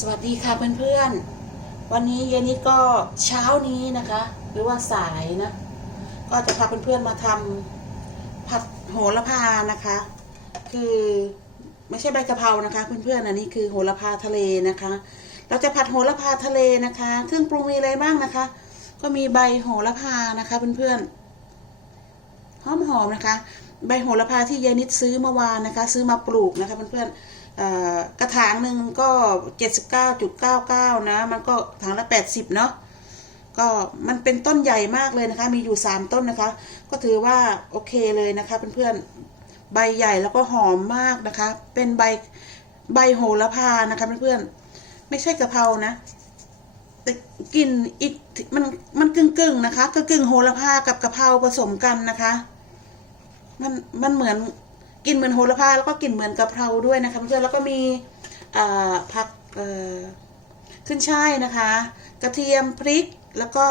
สวัสดีค่ะเพื่อนๆ วันนี้เย็นนี้ก็เช้านี้นะคะ หรือว่าสายนะ ก็จะพาเพื่อนๆมาทำผัดโหระพานะคะ คือไม่ใช่ใบกะเพรานะคะ เพื่อนๆอันนี้คือโหระพาทะเลนะคะ เราจะผัดโหระพาทะเลนะคะ เครื่องปรุงมีอะไรบ้างนะคะ ก็มีใบโหระพานะคะเพื่อนๆหอมๆนะคะ ใบโหระพาที่ยายนิดซื้อเมื่อวานนะคะ ซื้อมาปลูกนะคะเพื่อนๆเอ่อ กระถางหนึ่งก็เจ็ดสิบเก้าจุดเก้าเก้านะ มันก็ถางละแปดสิบเนาะก็มันเป็นต้นใหญ่มากเลยนะคะ มีอยู่สามต้นนะคะ ก็ถือว่าโอเคเลยนะคะเพื่อนๆใบใหญ่แล้วก็หอมมากนะคะ เป็นใบใบโหระพานะคะเพื่อนๆไม่ใช่กะเพรานะแต่กลิ่นอีกมันมันกึ่งกึ่งๆนะคะก็กึ่งโหระพากับกะเพราผสมกันนะคะ มันมันเหมือน กลินเหมือนโหระพาแล้วก็กลิ่นเหมือนกะเพราด้วยนะคะเพื่อนแล้วก็มีผักขึ้นช่ายนะคะ กระเทียมพริกแล้วก็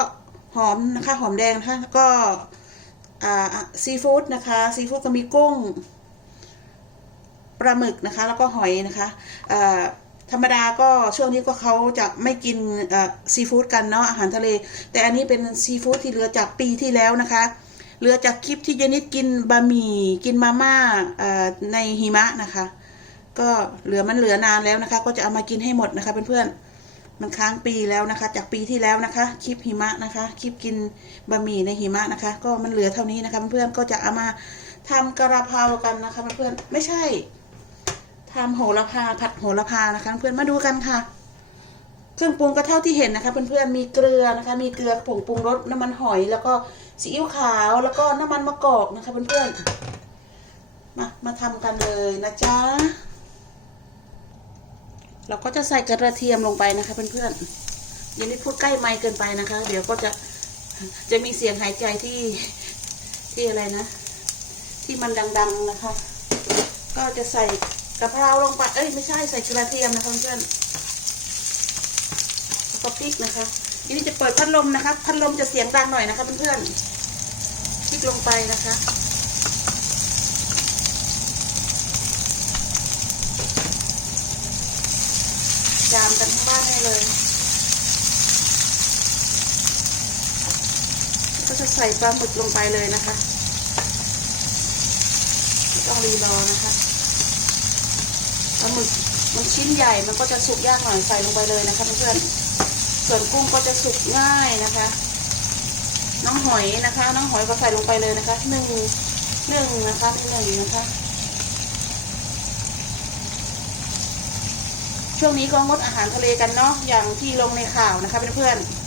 หอมนะคะหอมแดงนะคะแล้วก็ซีฟู้ดนะคะซีฟู้ดก็มีกุ้งปลาหมึกนะคะ แล้วก็หอยนะคะธรรมดาก็ช่วงนี้ก็เขาจะไม่กินซีฟู้ดกันเนาะอาหารทะเล แต่อันนี้เป็นซีฟู้ดที่เหลือจากปีที่แล้วนะคะ เหลือจากคลิปที่เจนิดกินบะหมี่กินมาม่าในหิมะนะคะ ก็เหลือมันเหลือนานแล้วนะคะ ก็จะเอามากินให้หมดนะคะเพื่อนๆมันค้างปีแล้วนะคะ จากปีที่แล้วนะคะ คลิปหิมะนะคะ คลิปกินบะหมี่ในหิมะนะคะ ก็มันเหลือเท่านี้นะคะเพื่อนๆก็จะเอามาทำกระเพรากันนะคะเพื่อนๆไม่ใช่ทำโหระพาผัดโหระพานะคะ เพื่อนมาดูกันค่ะเครื่องปรุงก็เท่าที่เห็นนะคะเพื่อนๆมีเกลือนะคะ มีเกลือผงปรุงรสน้ำมันหอยแล้วก็ ซีอิ๊วขาวแล้วก็น้ำมันมะกอกนะคะเพื่อนๆ มามาทำกันเลยนะจ๊ะ เราก็จะใส่กระเทียมลงไปนะคะเพื่อนๆอย่าได้พูดใกล้ไมค์เกินไปนะคะ เดี๋ยวก็จะจะมีเสียงหายใจที่ที่อะไรนะ ที่มันดัง ๆนะคะ ก็จะใส่กะเพราลงไป เอ้ยไม่ใช่ใส่กระเทียมนะคะเพื่อนๆแล้วก็พริกนะคะ ทีนี้จะเปิดพัดลมนะคะ พัดลมจะเสียงดังหน่อยนะคะเพื่อนๆพริกลงไปนะคะ จามกันทั้งบ้านให้เลย ก็จะใส่ปลาหมึกลงไปเลยนะคะไม่ต้องรีรอนะคะปลาหมึกมันชิ้นใหญ่มันก็จะสุกยากหน่อยใส่ลงไปเลยนะคะเพื่อนๆ ส่วนกุ้งก็จะสุกง่ายนะคะ น้องหอยนะคะ น้องหอยก็ใส่ลงไปเลยนะคะหนึ่งหนึ่งนะคะหนึ่งนะคะ ช่วงนี้ก็งดอาหารทะเลกันเนาะอย่างที่ลงในข่าวนะคะเพื่อนๆ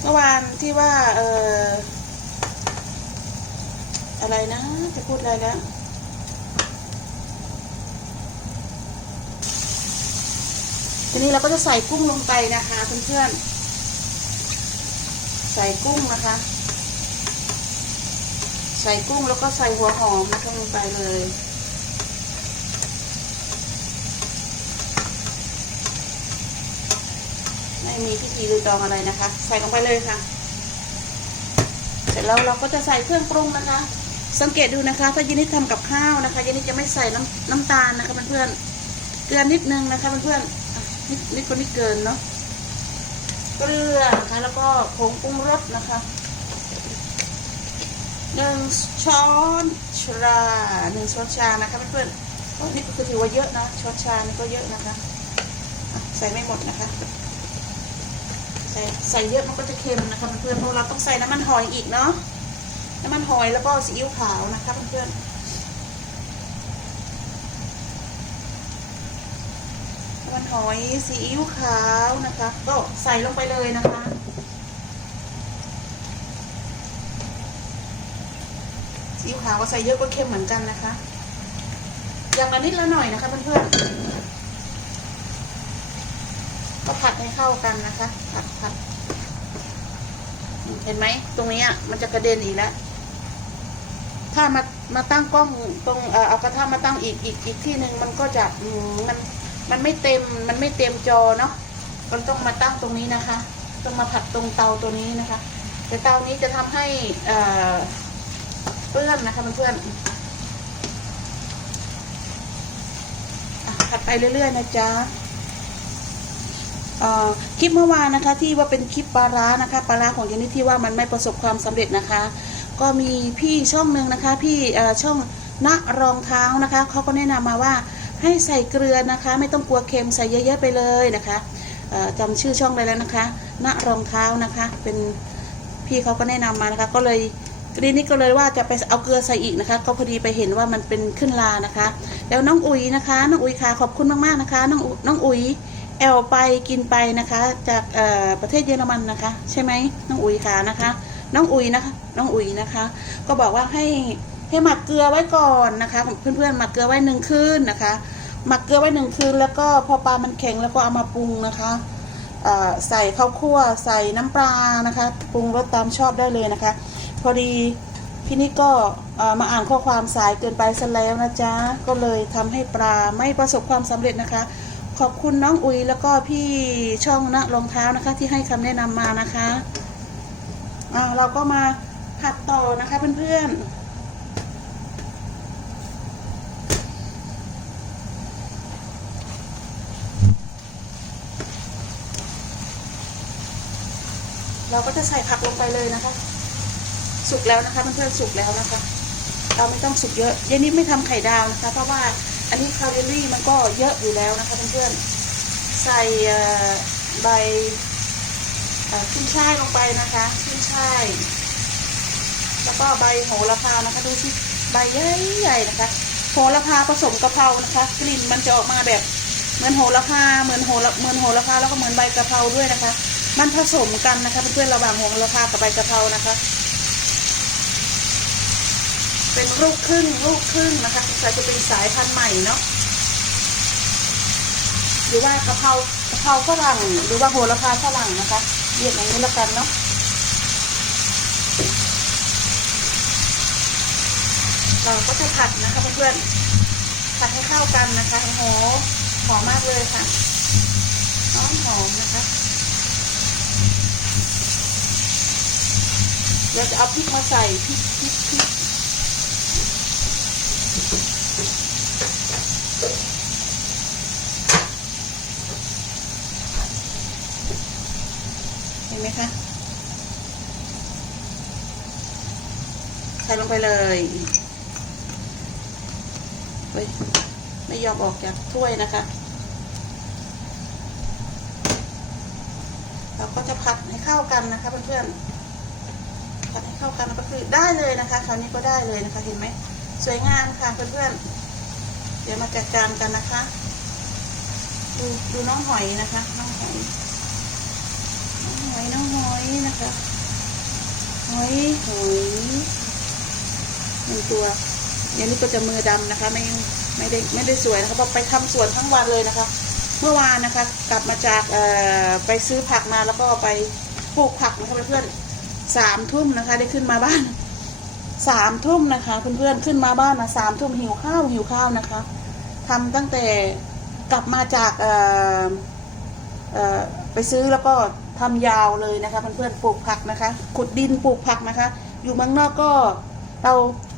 เมื่อวานที่ว่า เอออะไรนะ จะพูดอะไรแล้ ทีนี้เราก็จะใส่กุ้งลงไปนะคะเพื่อนๆ ใส่กุ้งนะคะ ใส่กุ้งแล้วก็ใส่หัวหอมนะคะลงไปเลย ไม่มีพิธีรีตองอะไรนะคะ ใส่ลงไปเลยค่ะ เสร็จแล้วเราก็จะใส่เครื่องปรุงนะคะ สังเกตดูนะคะ ถ้ายินิดทำกับข้าวนะคะยินิดจะไม่ใส่น้ำน้ำตาลนะคะเพื่อนๆเกลือนิดนึงนะคะเพื่อนๆ นิดนิดก็นิดเกินเนาะเกลือนะคะแล้วก็ผงปรุงรสนะคะหนึ่งช้อนชาหนึ่งช้อนชานะคะเพื่อนๆนี่ก็คือถือว่าเยอะนะช้อนชานี่ก็เยอะนะคะอะใส่ไม่หมดนะคะ ใส่ใส่เยอะมันก็จะเค็มนะคะเพื่อนๆเพราะเราต้องใส่น้ำมันหอยอีกเนาะน้ำมันหอยแล้วก็ซีอิ๊วขาวนะคะเพื่อนๆ น้ำ มันหอยซีอิ๊วขาวนะคะ ก็ใส่ลงไปเลยนะคะ ซีอิ๊วขาวก็ใส่เยอะก็เค็มเหมือนกันนะคะ อย่างละนิดละหน่อยนะคะเพื่อนๆก็ผัดให้เข้ากันนะคะ ผัดผัดเห็นไหมตรงนี้อะมันจะกระเด็นอีกแล้วถ้ามามาตั้งกล้องตรงเอากระทะมาตั้งอีกอีกอีกที่หนึ่งมันก็จะมัน มันไม่เต็มมันไม่เต็มจอเนาะก็ต้องมาตั้งตรงนี้นะคะ ต้องมาผัดตรงเตาตัวนี้นะคะ แต่เตานี้จะทำให้เอ่อเปื้อนนะคะเพื่อนผัดไปเรื่อยๆนะจ๊ะอ่อคลิปเมื่อวานนะคะที่ว่าเป็นคลิปปลาร้านะคะปลาร้าของเจนนี่ที่ว่ามันไม่ประสบความสำเร็จนะคะ ก็มีพี่ช่องหนึ่งนะคะ พี่เอ่อช่องณรองเท้านะคะเขาก็แนะนำมาว่า ให้ใส่เกลือนะคะ ไม่ต้องกลัวเค็มใส่เยอะๆไปเลยนะคะเอ่อจำชื่อช่องได้แล้วนะคะณรองเท้านะคะ เป็นพี่เขาก็แนะนำมานะคะ ก็เลยทีนี้ก็เลยว่าจะไปเอาเกลือใส่อีกนะคะ ก็พอดีไปเห็นว่ามันเป็นขึ้นลานะคะ แล้วน้องอุ๋ยนะคะ น้องอุ๋ยค่ะขอบคุณมากๆนะคะ น้องอุน้องอุ๋ยแอลไปกินไปนะคะ จากประเทศเยอรมันนะคะ ใช่ไหมน้องอุ๋ยค่ะนะคะ น้องอุ๋ยนะคะ น้องอุ๋ยนะคะ ก็บอกว่าให้ ให้หมักเกลือไว้ก่อนนะคะเพื่อนๆหมักเกลือไว้หนึ่งคืนนะคะ หมักเกลือไว้หนึ่งคืน แล้วก็พอปลามันแข็งแล้วก็เอามาปรุงนะคะใส่ข้าวคั่วใส่น้ำปลานะคะปรุงรสตามชอบได้เลยนะคะ พอดีพี่นิดก็มาอ่านข้อความสายเกินไปซะแล้วนะจ๊ะก็เลยทำให้ปลาไม่ประสบความสำเร็จนะคะ ขอบคุณน้องอุ๋ยแล้วก็พี่ช่องนะรองเท้านะคะ ที่ให้คำแนะนำมานะคะเราก็มาผัดต่อนะคะเพื่อนๆ เราก็จะใส่ผักลงไปเลยนะคะ สุกแล้วนะคะเพื่อนๆสุกแล้วนะคะ เราไม่ต้องสุกเยอะเย็นนี้ไม่ทำไข่ดาวนะคะ เพราะว่าอันนี้แคลอรี่มันก็เยอะอยู่แล้วนะคะเพื่อนๆใส่ใบขึ้นช่ายลงไปนะคะขึ้นช่ายแล้วก็ใบโหระพานะคะดูสิใบใหญ่ๆนะคะโหระพาผสมกะเพรานะคะ กลิ่นมันจะออกมาแบบเหมือนโหระพาเหมือนโหระเหมือนโหระพาแล้วก็เหมือนใบกะเพราด้วยนะคะ มันผสมกันนะคะเพื่อนๆระหว่างโหระพากับใบกะเพรานะคะ เป็นลูกครึ่งลูกครึ่งนะคะสงสัยจะเป็นสายพันธุ์ใหม่เนาะหรือว่ากะเพรากะเพราฝรั่งหรือว่าโหระพาฝรั่งนะคะเรียกอย่างนี้ล้วกันเนาะเราก็จะผัดนะคะเพื่อนๆผัดให้เข้ากันนะคะโอ้โหหอมมากเลยค่ะหอมหอมนะคะ เดี๋ยวจะเอาพริกมาใส่พริกพริกพริกเห็นไหมคะใส่ลงไปเลยเฮ้ยไม่ยอมออกจากถ้วยนะคะ เราก็จะผัดให้เข้ากันนะคะเพื่อนๆ ผัดให้เข้ากันก็คือได้เลยนะคะ คราวนี้ก็ได้เลยนะคะเห็นไหมสวยงามค่ะเพื่อนๆ เดี๋ยวมาจัดจานกันนะคะ ดูดูน้องหอยนะคะน้องหอยน้องหอยน้องหอยนะคะหอยหอยหนึ่งตัวอย่างนี้ก็จะมือดำนะคะ ไม่ไม่ได้ไม่ได้สวยนะคะเพราะไปทำสวนทั้งวันเลยนะคะ เมื่อวานนะคะ กลับมาจากไปซื้อผักมาแล้วก็ไปปลูกผักนะคะเพื่อนๆ สามทุ่มนะคะได้ขึ้นมาบ้านสามทุ่มนะคะเพื่อนๆขึ้นมาบ้านมาสามทุ่มหิวข้าวหิวข้าวนะคะทำตั้งแต่กลับมาจากเอ่อเอ่อไปซื้อแล้วก็ทำยาวเลยนะคะเพื่อนๆปลูกผักนะคะ ขุดดินปลูกผักนะคะ อยู่เมืองนอกก็เรา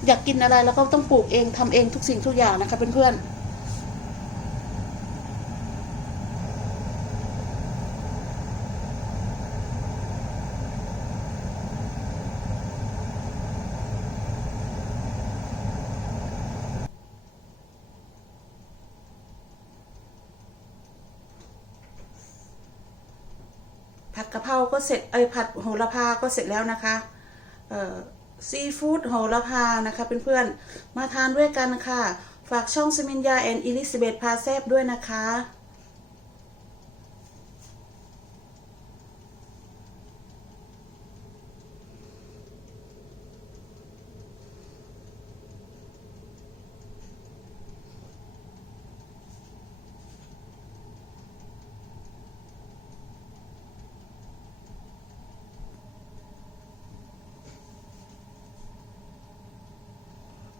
อยากกินอะไรเราก็ต้องปลูกเองทำเองทุกสิ่งทุกอย่างนะคะเพื่อนๆ ผัดกะเพราก็เสร็จเอ้ยผัดโหระพาก็เสร็จแล้วนะคะเอ่อซีฟู้ดโหระพานะคะเพื่อนๆมาทานด้วยกันค่ะ ฝากช่องสมินยาแอนอิลิซเบธพาเซบด้วยนะคะ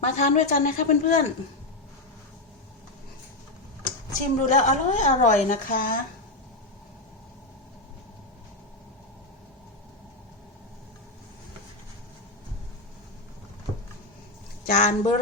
มาทานด้วยกันนะคะเพื่อนๆ ชิมดูแล้วอร่อยอร่อยนะคะ จานเบอร์